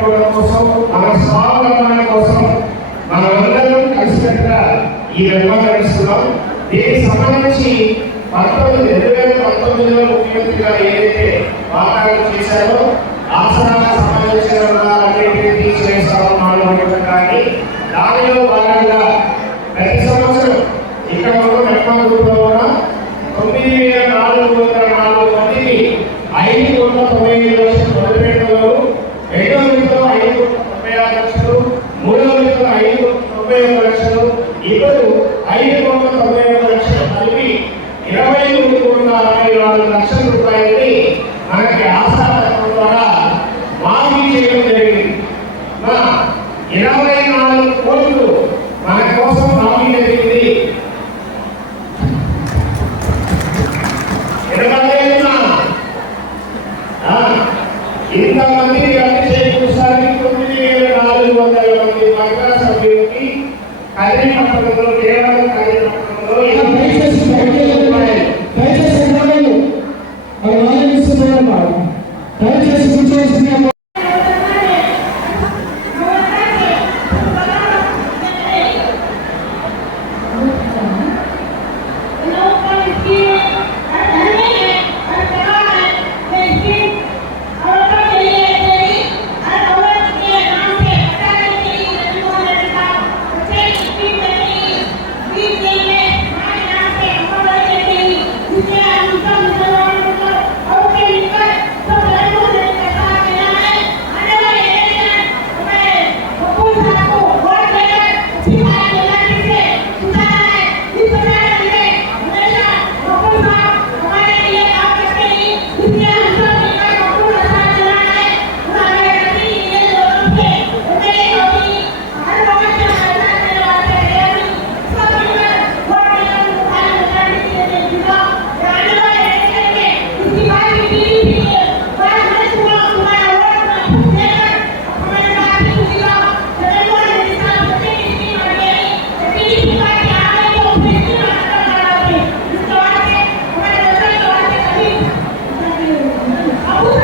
కోసం మన స్వావలంబన కోసం మనమందరం కలిసికట్టుగా ఈ నిర్మాణం నడుస్తున్నాం దీనికి సంబంధించి పంతొమ్మిది రెండు వేల పంతొమ్మిదిలో ముఖ్యమంత్రి ఏదైతే వాగ్దానం చేశారో ఆసనాలకు సంబంధించిన రుణాలన్నింటినీ తీసివేస్తామని మానవ కానీ దానిలో భాగంగా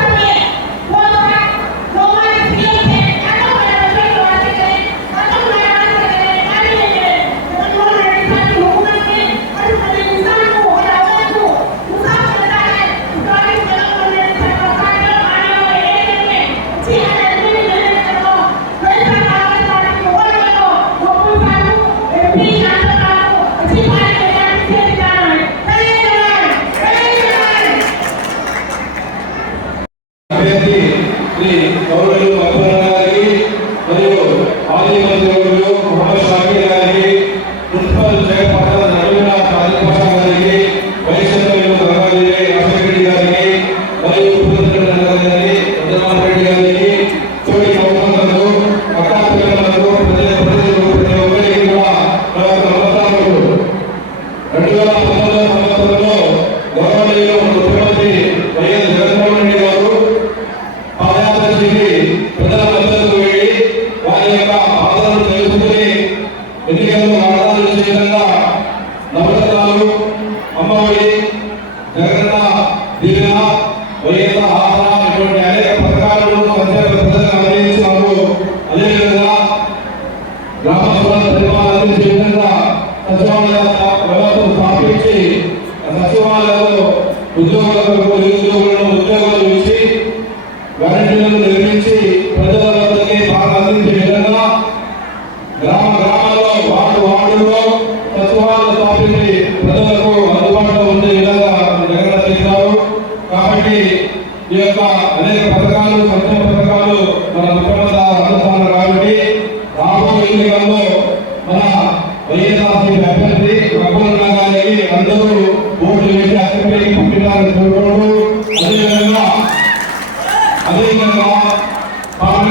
pensamento. 喂你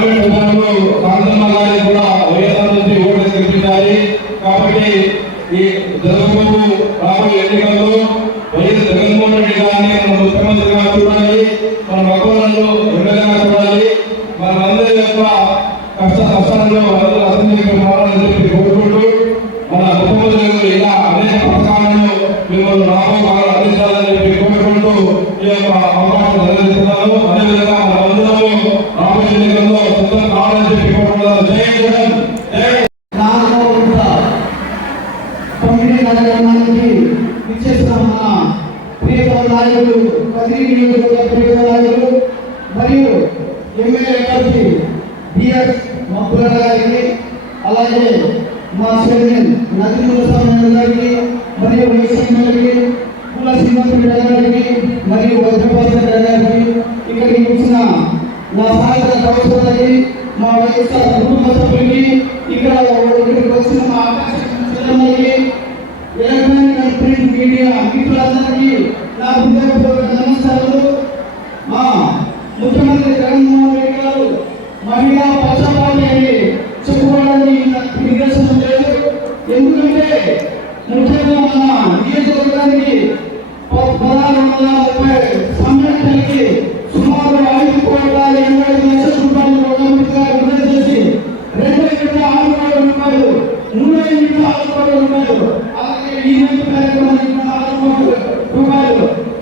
కాంగ్రెస్ ప్రజలు కాంతమ్మ గారికి కాబట్టి ఈ జరగబోవు రాబోయే ఎన్నికల్లో వైఎస్ జగన్మోహన్ రెడ్డి గారిని మనం ముఖ్యమంత్రిగా చూడాలి. మన మగవాళ్ళు మన అందరి యొక్క కష్ట కష్టాల్లో అందరూ అసెంబ్లీకి చెప్పి కోరుకుంటూ మన ముఖ్యమంత్రి ఇలా అనేక పథకాలను మిమ్మల్ని రాబో అందించాలని చెప్పి కోరుకుంటూ ఈ యొక్క అవకాశం నిర్వహిస్తున్నాము అదేవిధంగా మనందరము రాబోయే ఎన్నికల్లో కావాలని చెప్పి జయం జయం పంపిణీ కార్యక్రమానికి ఇచ్చేసిన మన మరియు ఎమ్మెల్యే బిఎస్ మబ్బుల గారికి అలాగే మా చైర్మన్ నందిమూల మరియు వైఎస్ఎం గారికి మరియు వజ్రపాస గారికి ఇక్కడికి వచ్చిన నా సాయంత్రం కౌశలకి మా వైఎస్ఆర్ కుటుంబ సభ్యుల్ని ఇక్కడ ఇక్కడికి వచ్చిన మా ఆకాశందరికీ ఎలక్ట్రానిక్ ప్రింట్ మీడియా మిత్రులందరికీ నా హృదయపూర్వక నమస్కారాలు. మా ముఖ్యమంత్రి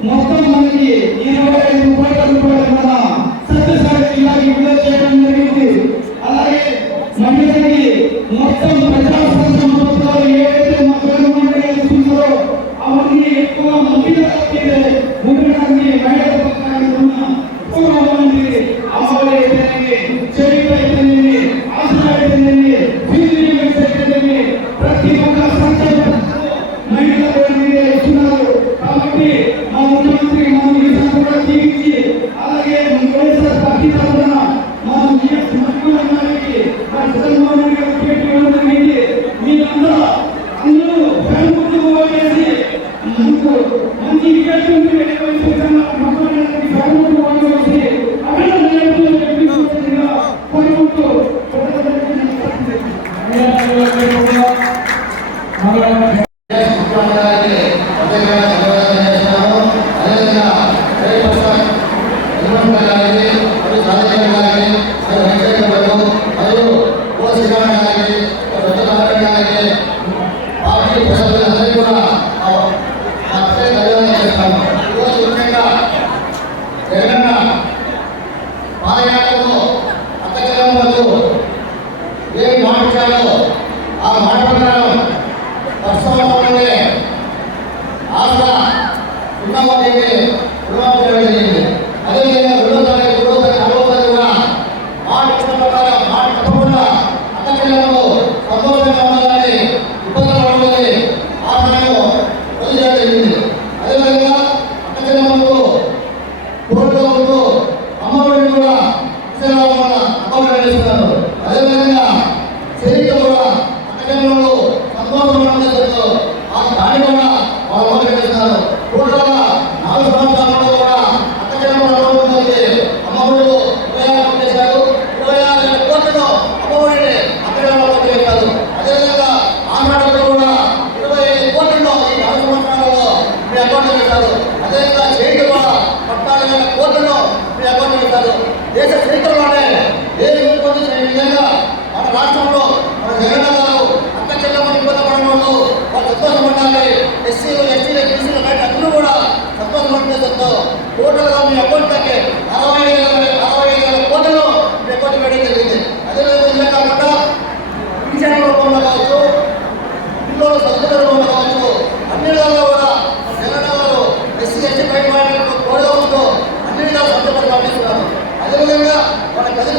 মস্ত ఉన్నాయి ఎస్సీలు ఎస్టీలు బీసీలు బయట అన్ని కూడా సర్పంచ్ మండలితో టోటల్గా మీ అకౌంట్లకి అరవై వేల అరవై వేల కోట్లను రికార్డు వేయడం జరిగింది. అదేవిధంగా కాకుండా పింఛన్ రూపంలో కావచ్చు పిల్లల సదుపాయ రూపంలో కావచ్చు అన్ని విధాలుగా కూడా నెల నెలలు ఎస్సీ ఎస్టీ పైన కోడగా ఉందో అన్ని విధాలు సంతపడి పంపిస్తున్నారు అదేవిధంగా మన ప్రజల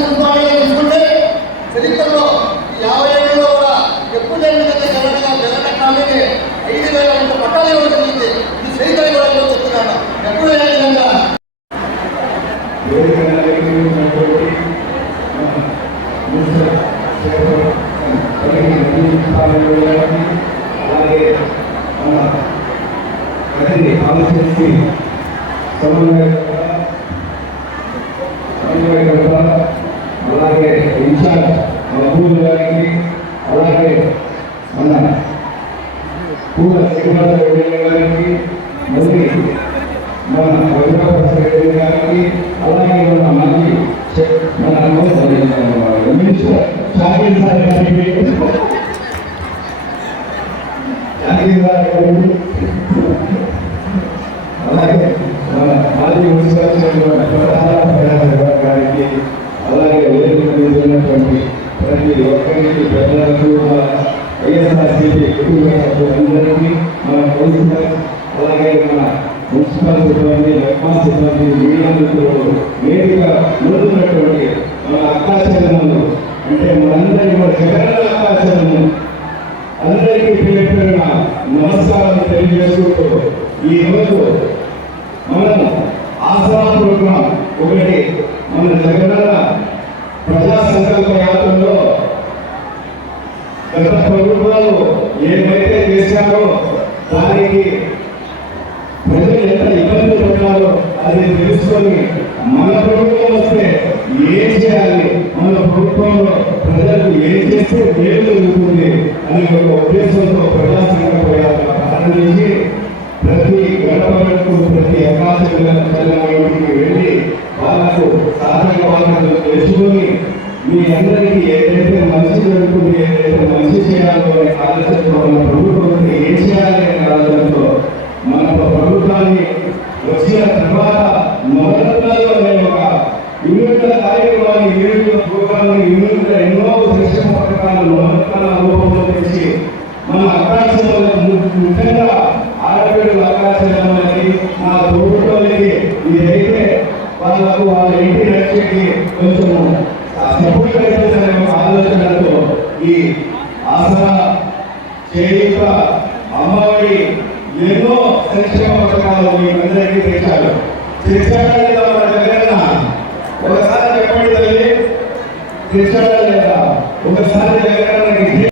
అలాగే ఇన్ఛార్జ్ మహబూబ్ అలాగే మన పూల శ్రీనివాస మన వజ్రపక్ష రెడ్డి అలాగే మన మంత్రి మన మినిస్టర్ షాకిల్ సార్ మున్సిపల్ ప్రధాన ప్రయాణ గారికి అలాగే వేదిక మీద ప్రతి ఒక్కరికి ప్రజలకు మన వైఎస్ఆర్సీపీ అందరికీ మన కౌన్సిలర్ అలాగే మన మున్సిపల్ సిబ్బంది లెక్మా సిబ్బంది మీడియా మిత్రులు వేదిక అది తెలుసుకొని మన ప్రభుత్వం వస్తే ఏం చేయాలి? మన ప్రభుత్వంలో ప్రజలకు ఏం చేస్తే ఏం జరుగుతుంది అనే ఒక ఉద్దేశంతో ప్రజా సంకల్ప యాత్ర ప్రారంభించి ప్రతి గడపలకు ప్రతి అకాశంలోకి వెళ్ళి వాళ్ళకు సాధక బాధలు తెలుసుకొని మీ అందరికీ ఏదైతే మంచి జరుగుతుంది ఏదైతే మంచి చేయాలో అనే ఆలోచనతో మన ప్రభుత్వం ఏం చేయాలి అనే ఆలోచనతో మన ప్రభుత్వాన్ని వచ్చిన తర్వాత నవరత్నాలు అనే ఒక వినూత్న కార్యక్రమాన్ని వినూత్న ప్రోగ్రాన్ని వినూత్న ఎన్నో సంక్షేమ పథకాలు నవరత్నాల రూపంలో తెచ్చి మన ఆకాశంలో ముఖ్యంగా ఆడపిల్లల ఆకాశాలకి మా తోడుకోలకి ఇదైతే వాళ్ళకు వాళ్ళ ఇంటి రక్షకి కొంచెం సపోర్ట్ అవుతుందనే ఒక ఆలోచనతో ఈ ఆసరా చేయుత అమ్మఒడి ఎన్నో సంక్షేమ పథకాలు మీ అందరికీ తెచ్చారు. తెచ్చారా లేదా మన దగ్గర ఒకసారి చెప్పండి తల్లి. తెచ్చారా లేదా? ఒకసారి దగ్గర